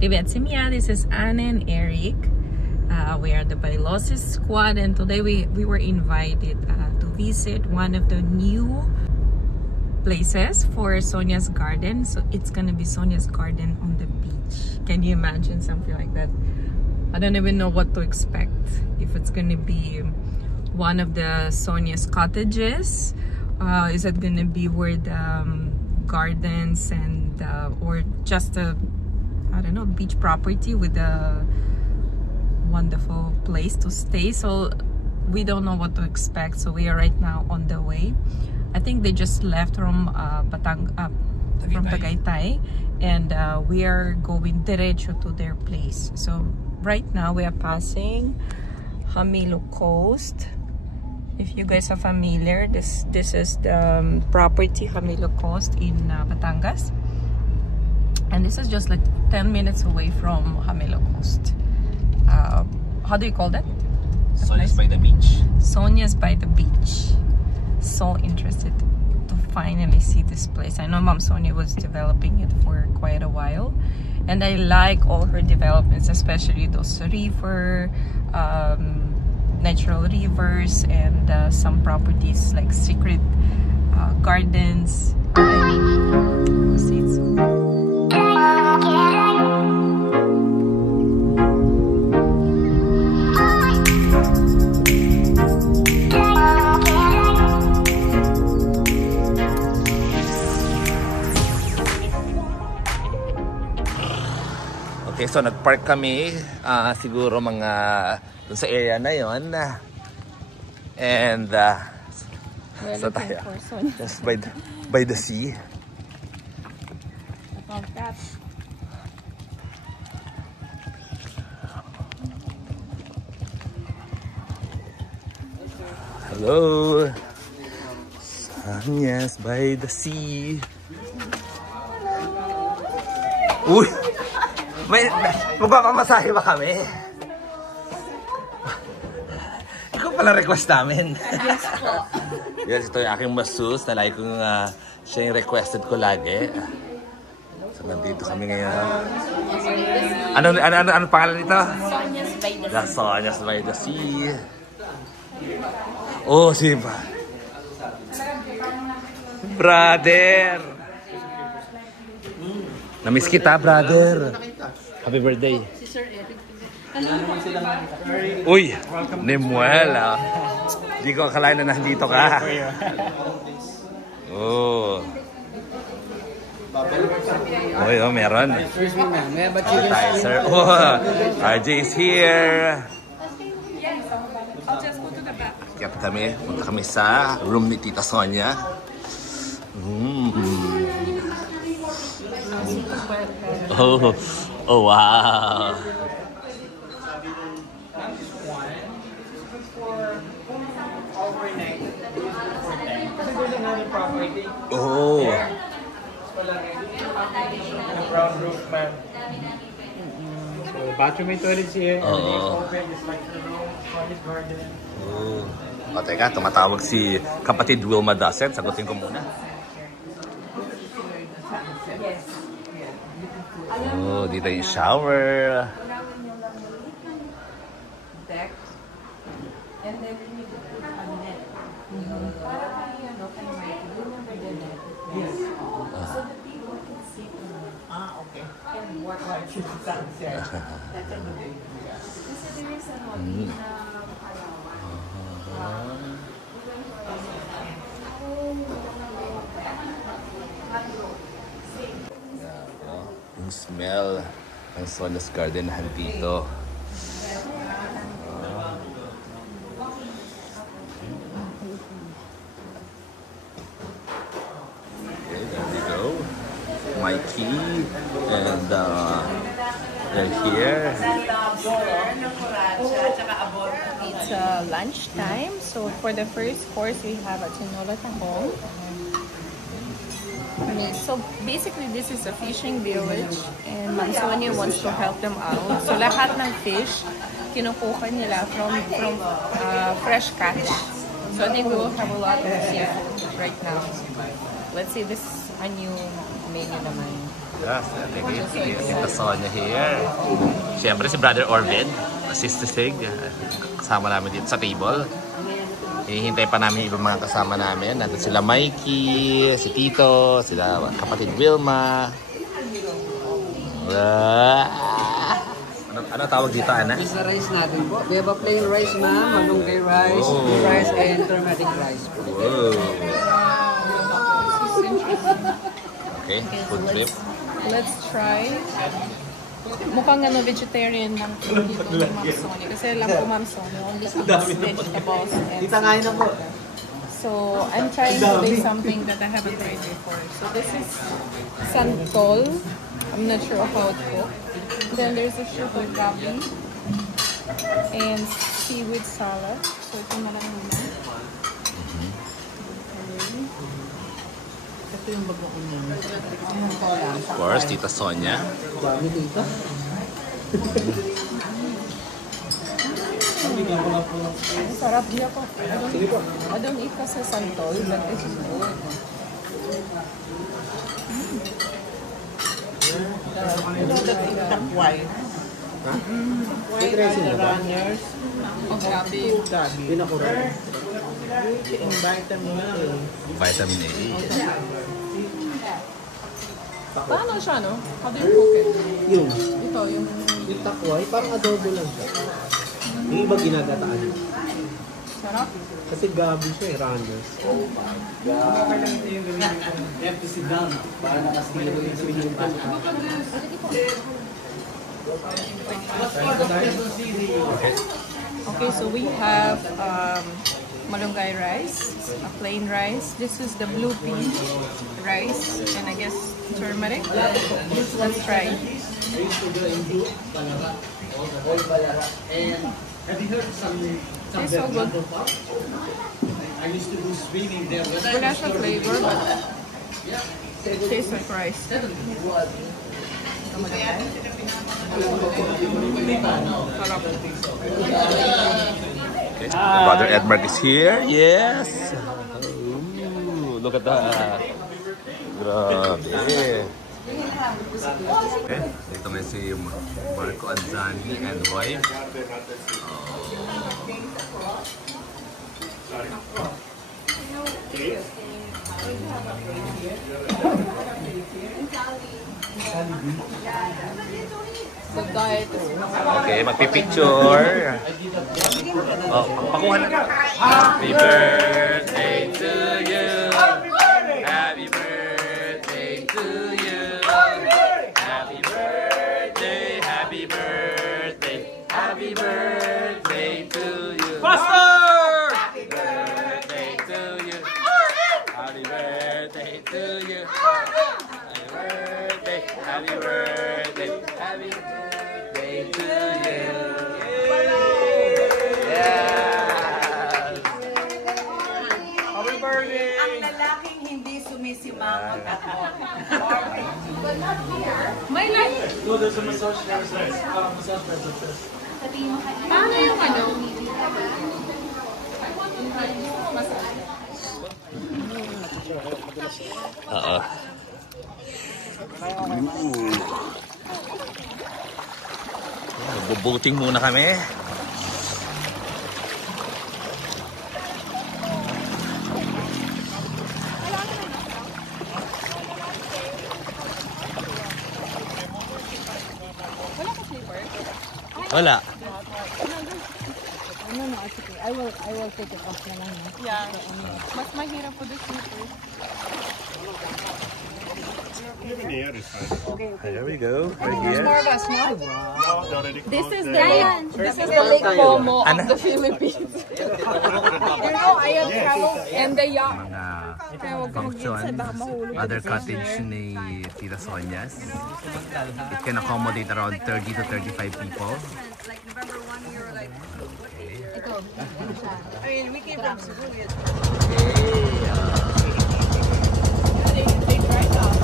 Привет, семья! This is Anna and Eric. We are the Bailosis squad, and today we were invited to visit one of the new places for Sonia's garden. So it's gonna be Sonia's garden on the beach. Can you imagine something like that? I don't even know what to expect. If it's gonna be one of the Sonia's cottages, is it gonna be where the gardens and or just a, I don't know, beach property with a wonderful place to stay? So we don't know what to expect, so we are right now on the way. I think they just left from Tagaytay, and we are going derecho to their place. So right now we are passing Jamilo Coast. If you guys are familiar, this is the property Jamilo Coast in Batangas, and this is just like 10 minutes away from Jamilo Coast. How do you call that? Sonia's by the beach. Sonia's by the beach. So interested to finally see this place. I know Mom Sonia was developing it for quite a while, and I like all her developments, especially those river, natural rivers, and some properties like secret gardens. Okay, so nagpark kami siguro mga dun sa area na yon, and so tayo just by the sea. Hello, Sonia's by the sea. Uy, magpapamasahe ba kami? Ikaw pala request namin. Yes po. Yes, ito yung aking masseuse na like kung siya yung requested ko lagi. So nandito kami ngayon. Ano pangalan nito? Sonia's by the sea. Sonia's by the sea. Oh, si brother. Namiss kita, brother. Happy birthday. Si Sir Eric. Uy, Nemuel. Hindi ko akalain na nandito ka. Oh. Uy, oh, meron. Appetizer. Oh, RJ is here. I'll just go to the back. Kaya punta kami sa room ni Tita Sonia. Oh, wow. Oh. Brown roof, man. So bathroom and toilets here. Everything is open. It's like the room, Sonia's garden. Oh. O teka, tumatawag si kapatid Wilma Dasset. Sagutin ko muna. Oh, dito yung shower. Deck. And then we need to put a net. Para tayo, ano, kayo may remember the net? Yes. So the people can sit on it. Okay. And work on it. That's a good idea. Kasi there is ano, Yung smell ng Sonia's Garden dito. Okay, there we go. My key, and they're here. it's lunchtime. So for the first course, we have a tinola tahong. So basically, this is a fishing village, and Ma'am Sonia wants to help them out. So lahat ng fish, kinukuha nila from fresh catch. So I think we will have a lot of seafood right now. Let's see, this is a new menu naman. Yes, Tita Sonia here. Siyempre si Brother Orvin, Sister Sig, kasama namin dito sa table. Hinihintay pa namin ibang mga kasama namin. Nandun sila Mikey, si Tito, sila kapatid Wilma. Ano tawag dito, Ana? Is the rice natin po. We have a plain rice, ma'am, malunggay rice, blue rice, and turmeric rice po. Whoa. Okay, food trip. Let's try. Mukhang vegetarian lang po dito ni Ma'am Sonia. Kasi alam ko Ma'am Sonia, only eats vegetables. And so, I'm trying today something that I haven't tried before. So, this is santol. I'm not sure how it's cooked. Then there's a sugar gabi and seaweed salad. So, ito na lang muna. Ito yung bagoong namin. Of course, Tita Sonia. Dami dito. Sarap niya po. I don't eat kasi santol, but this is good. Takway. Ha? May dressing na ba? Oh, gabi. Gabi. Pinakuran. Yung vitamin A. Vitamin A. Paano siya, no? How do you cook it? Yung Ito, yung... takway, parang adobo lang siya. Yung iba ginagataan. Sarap. Kasi gabi siya eh, runners. Okay, so we have malunggay rice, a plain rice. This is the blue pea rice, and I guess turmeric. Let's try. Tastes so good. I used to do swimming there. Wala siya flavor, but it tastes like rice. Okay. Brother Edmark is here. Yes. Ooh, look at that. Grabe. Okay. Dito may si Marco Anzani and wife. The diet is Okay, magpipicture. Oh, pakuha na. Happy birthday to you. Happy birthday to you. Happy birthday, happy birthday, happy birthday to you. Faster! Happy birthday to you. Happy birthday to you. Happy birthday, happy birthday, happy birthday to you. Yes! Happy birthday! Ang lalaking hindi sumisimangot ako. may light. No, there's a massage downstairs. Massage bed upstairs. Paano yung ano? Bubuting muna kami. Wala. No, it's okay. I will take it off na lang. Yeah. Mas mahirap po the sleeper. Even the air is fine. There we go. Right There's here. more of us, no? No, already This is closed the there. This is the Lake Como of the Philippines. You know, I have traveled and the yacht. Kaya huwag ka mag-inside, baka mahulog. Other cottage ni Tita Sonia's. It can accommodate around 30 to 35 people. Like November 1, we were like, Ito. I mean, we came from Cebu. They tried out.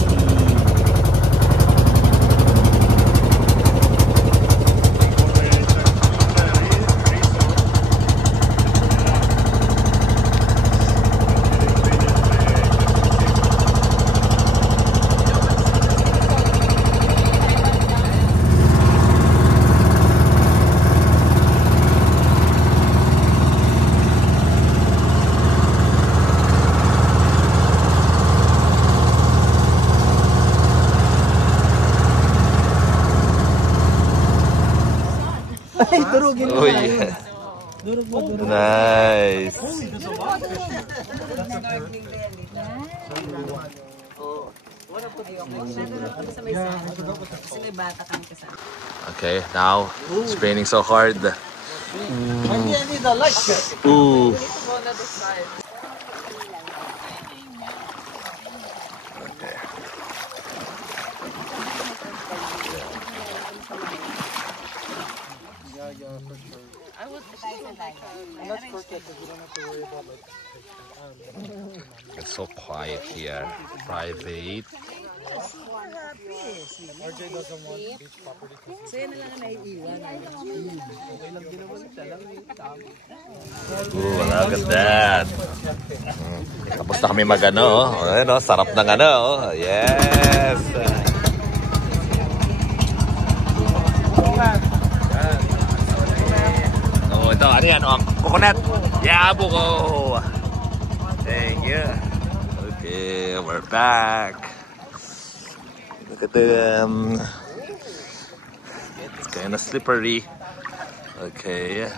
Ay, durugin mo. Uy. Nice. Okay, now it's raining so hard. Ooh. It's so quiet here. Private. RJ doesn't want beach property. Ooh, look at that. Tapos na kami mag-ano. Ayan, oh, sarap ng ano. Oh. Yes. Oh, ito. Ano yan? Oh, coconut. Yeah, buko. Thank you. Okay, we're back. Look at them. It's kind of slippery. Okay.